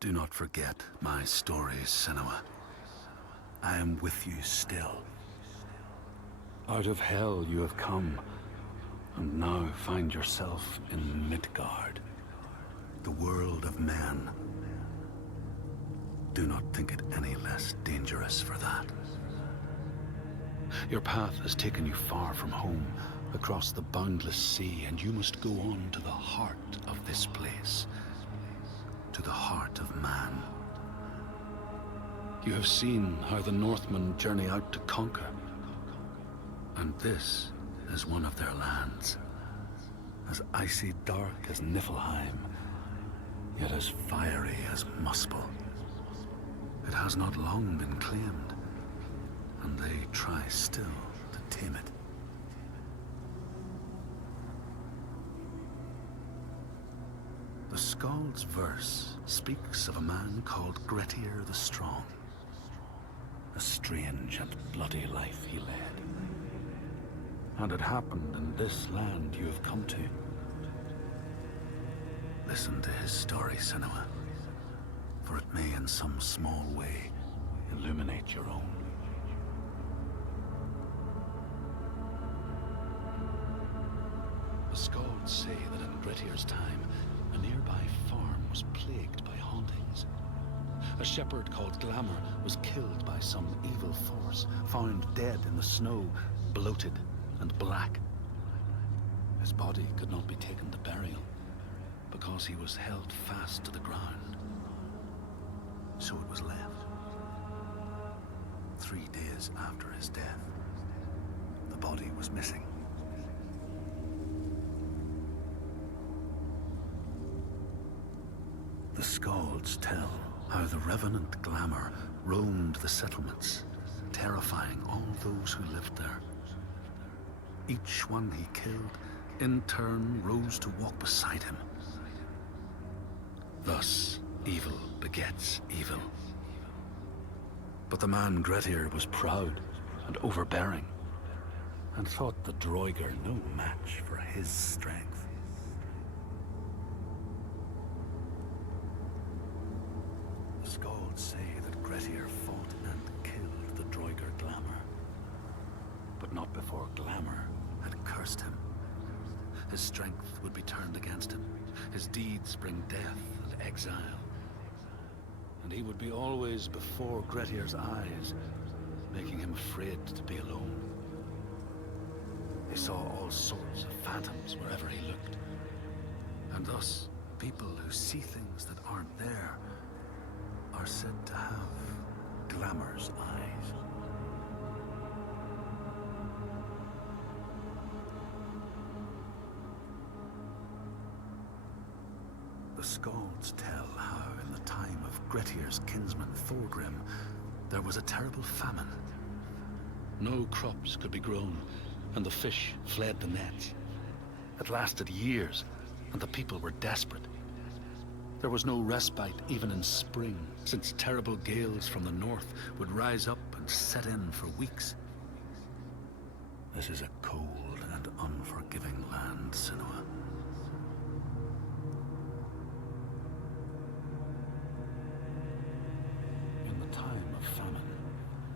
Do not forget my stories, Senua. I am with you still. Out of hell you have come, and now find yourself in Midgard, the world of men. Do not think it any less dangerous for that. Your path has taken you far from home, across the boundless sea, and you must go on to the heart of this place, to the heart of man. You have seen how the Northmen journey out to conquer, and this is one of their lands, as icy dark as Niflheim, yet as fiery as Muspel. It has not long been claimed, and they try still to tame it. The Skald's verse speaks of a man called Grettir the Strong. A strange and bloody life he led. And it happened in this land you have come to. Listen to his story, Senua, for it may in some small way illuminate your own. The Skalds say that in Grettir's time, a nearby farm was plagued by hauntings. A shepherd called Glamour was killed by some evil force, found dead in the snow, bloated and black. His body could not be taken to burial, because he was held fast to the ground. So it was left. 3 days after his death, the body was missing. The Skalds tell how the revenant Glamour roamed the settlements, terrifying all those who lived there. Each one he killed, in turn, rose to walk beside him. Thus, evil begets evil. But the man Grettir was proud and overbearing, and thought the Droiger no match for his strength. The Skalds say that Grettir fought and killed the Droiger Glamour, but not before Glamour had cursed him. His strength would be turned against him, his deeds bring death and exile, and he would be always before Grettir's eyes, making him afraid to be alone. He saw all sorts of phantoms wherever he looked, and thus people who see things that aren't there are said to have Glamour's eyes. The Skalds tell how in the time of Grettir's kinsman Thorgrim, there was a terrible famine. No crops could be grown, and the fish fled the nets. It lasted years, and the people were desperate. There was no respite even in spring, since terrible gales from the north would rise up and set in for weeks. This is a cold and unforgiving land, Senua. In the time of famine,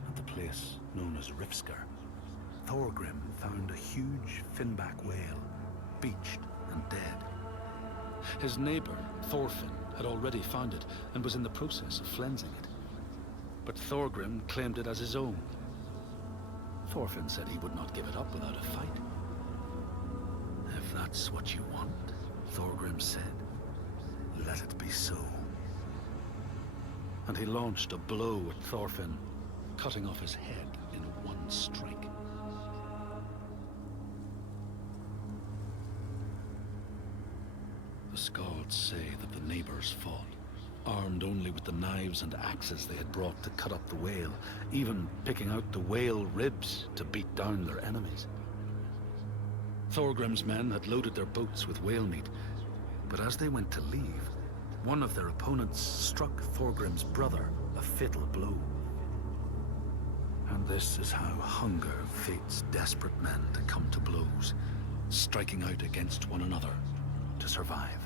at the place known as Rifskar, Thorgrim found a huge finback whale, beached and dead. His neighbor, Thorfinn, had already found it and was in the process of flensing it. But Thorgrim claimed it as his own. Thorfinn said he would not give it up without a fight. If that's what you want, Thorgrim said, let it be so. And he launched a blow at Thorfinn, cutting off his head in one strike. The Skalds say that the neighbors fought, armed only with the knives and axes they had brought to cut up the whale, even picking out the whale ribs to beat down their enemies. Thorgrim's men had loaded their boats with whale meat, but as they went to leave, one of their opponents struck Thorgrim's brother a fatal blow. And this is how hunger fates desperate men to come to blows, striking out against one another to survive.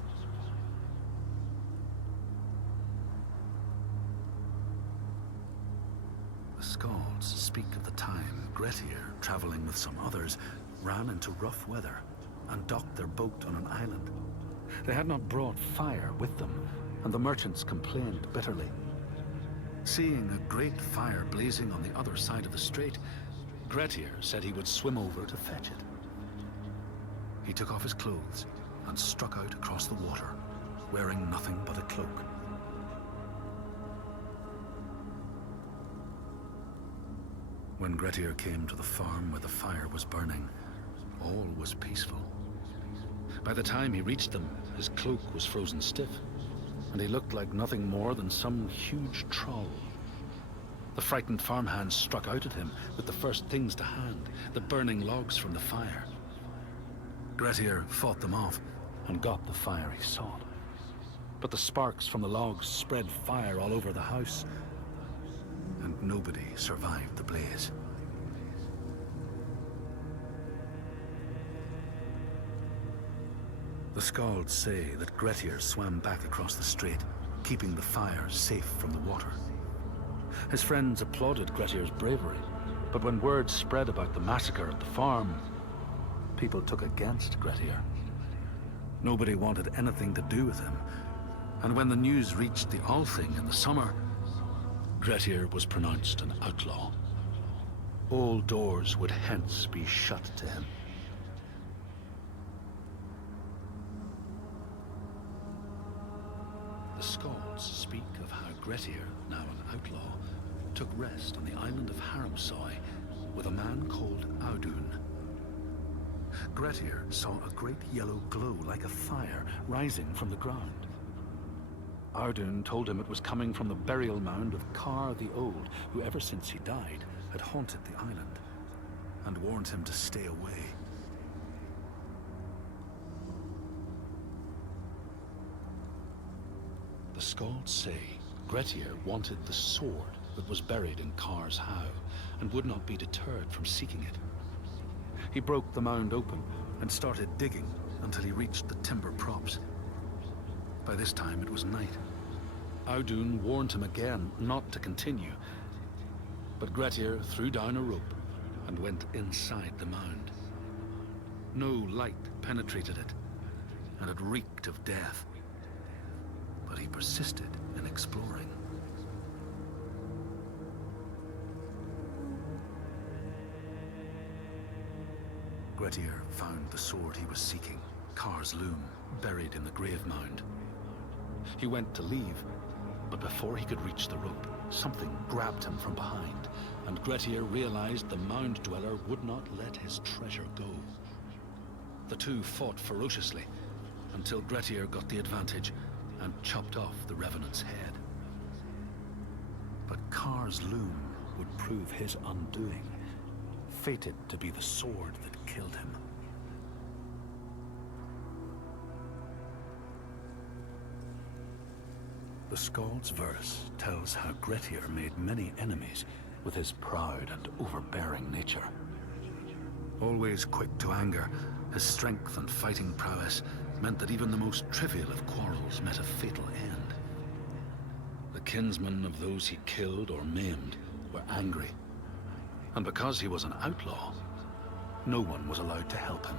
Skalds speak of the time Grettir, traveling with some others, ran into rough weather and docked their boat on an island. They had not brought fire with them, and the merchants complained bitterly. Seeing a great fire blazing on the other side of the strait, Grettir said he would swim over to fetch it. He took off his clothes and struck out across the water, wearing nothing but a cloak. When Grettir came to the farm where the fire was burning, all was peaceful. By the time he reached them, his cloak was frozen stiff, and he looked like nothing more than some huge troll. The frightened farmhands struck out at him with the first things to hand, the burning logs from the fire. Grettir fought them off and got the fire he sought. But the sparks from the logs spread fire all over the house, and nobody survived the blaze. The Skalds say that Grettir swam back across the strait, keeping the fire safe from the water. His friends applauded Grettir's bravery, but when word spread about the massacre at the farm, people took against Grettir. Nobody wanted anything to do with him, and when the news reached the Althing in the summer, Grettir was pronounced an outlaw. All doors would hence be shut to him. The Skalds speak of how Grettir, now an outlaw, took rest on the island of Haramsoy with a man called Audun. Grettir saw a great yellow glow like a fire rising from the ground. Audun told him it was coming from the burial mound of Kar the Old, who ever since he died had haunted the island, and warned him to stay away. The Skalds say Grettir wanted the sword that was buried in Kar's How, and would not be deterred from seeking it. He broke the mound open and started digging until he reached the timber props. By this time it was night. Audun warned him again not to continue, but Grettir threw down a rope and went inside the mound. No light penetrated it, and it reeked of death. But he persisted in exploring. Grettir found the sword he was seeking, Kar's loom, buried in the grave mound. He went to leave, but before he could reach the rope, something grabbed him from behind, and Grettir realized the mound dweller would not let his treasure go. The two fought ferociously until Grettir got the advantage and chopped off the revenant's head. But Kar's loom would prove his undoing, fated to be the sword that killed him. The Skald's verse tells how Grettir made many enemies with his proud and overbearing nature. Always quick to anger, his strength and fighting prowess meant that even the most trivial of quarrels met a fatal end. The kinsmen of those he killed or maimed were angry, and because he was an outlaw, no one was allowed to help him.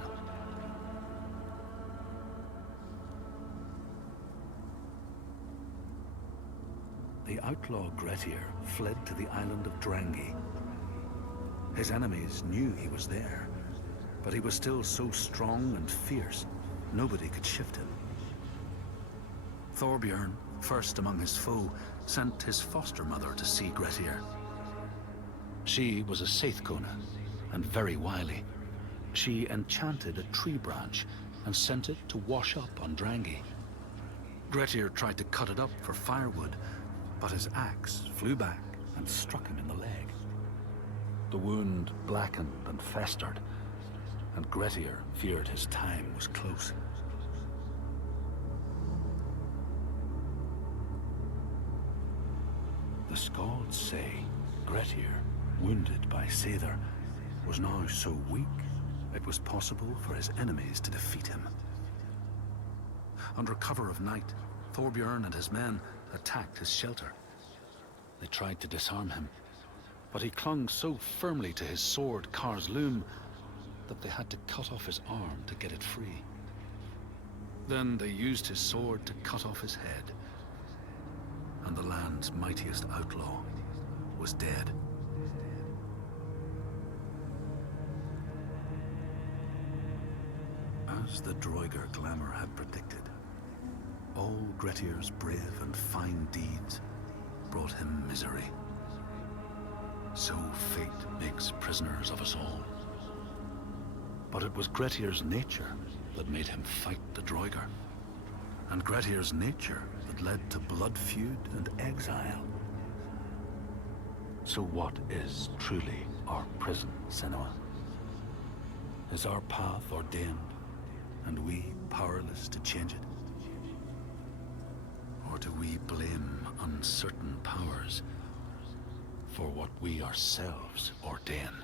The outlaw Grettir fled to the island of Drangi. His enemies knew he was there, but he was still so strong and fierce, nobody could shift him. Thorbjorn, first among his foe, sent his foster mother to see Grettir. She was a Seithkona, and very wily. She enchanted a tree branch and sent it to wash up on Drangi. Grettir tried to cut it up for firewood, but his axe flew back and struck him in the leg. The wound blackened and festered, and Grettir feared his time was close. The Skalds say Grettir, wounded by Seidr, was now so weak it was possible for his enemies to defeat him. Under cover of night, Thorbjorn and his men attacked his shelter. They tried to disarm him, But he clung so firmly to his sword, Kar's loom, that they had to cut off his arm to get it free. Then they used his sword to cut off his head, and the land's mightiest outlaw was dead. As the Droigar glamour had predicted, all Grettir's brave and fine deeds brought him misery. So fate makes prisoners of us all. But it was Grettir's nature that made him fight the Droigar, and Grettir's nature that led to blood feud and exile. So what is truly our prison, Senua? Is our path ordained, and we powerless to change it? Or do we blame uncertain powers for what we ourselves ordain?